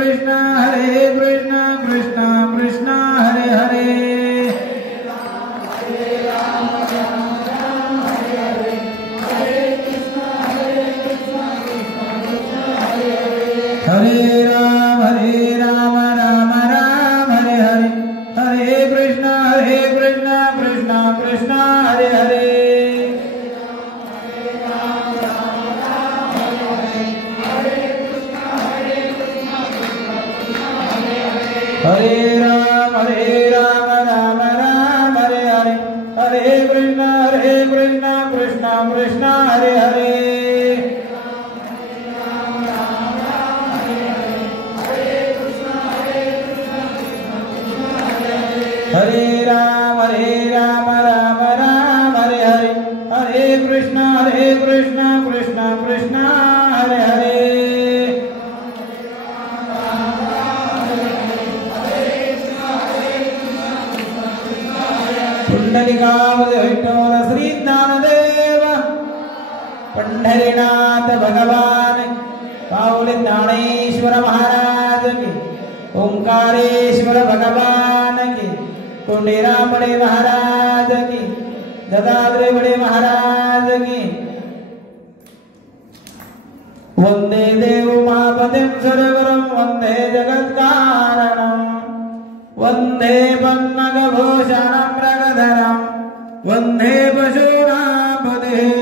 कृष्ण कृष्ण कृष्ण हरे हरे हरे राम राम राम हरे हरे हरे कृष्ण कृष्ण कृष्ण हरे हरे हरे राम राम राम हरे हरे हरे कृष्ण कृष्ण कृष्ण हरे हरे हरे राम राम राम हरे हरे हरे कृष्ण कृष्ण कृष्ण हरे हरे पुंडलिकावधि विठ्ठल श्री ज्ञानदेव पंढरीनाथ भगवान पावले ज्ञानेश्वर महाराज की ओंकारेश्वर भगवान की कुंडेरा बड़े महाराज की दत्तात्रेय बड़े महाराज की वंदे देव महापतिं सर्वगुरुं वंदे जगत्कारणं वंदे पन्नगभूषणं मृगधरं वंदे पशूनां पतिः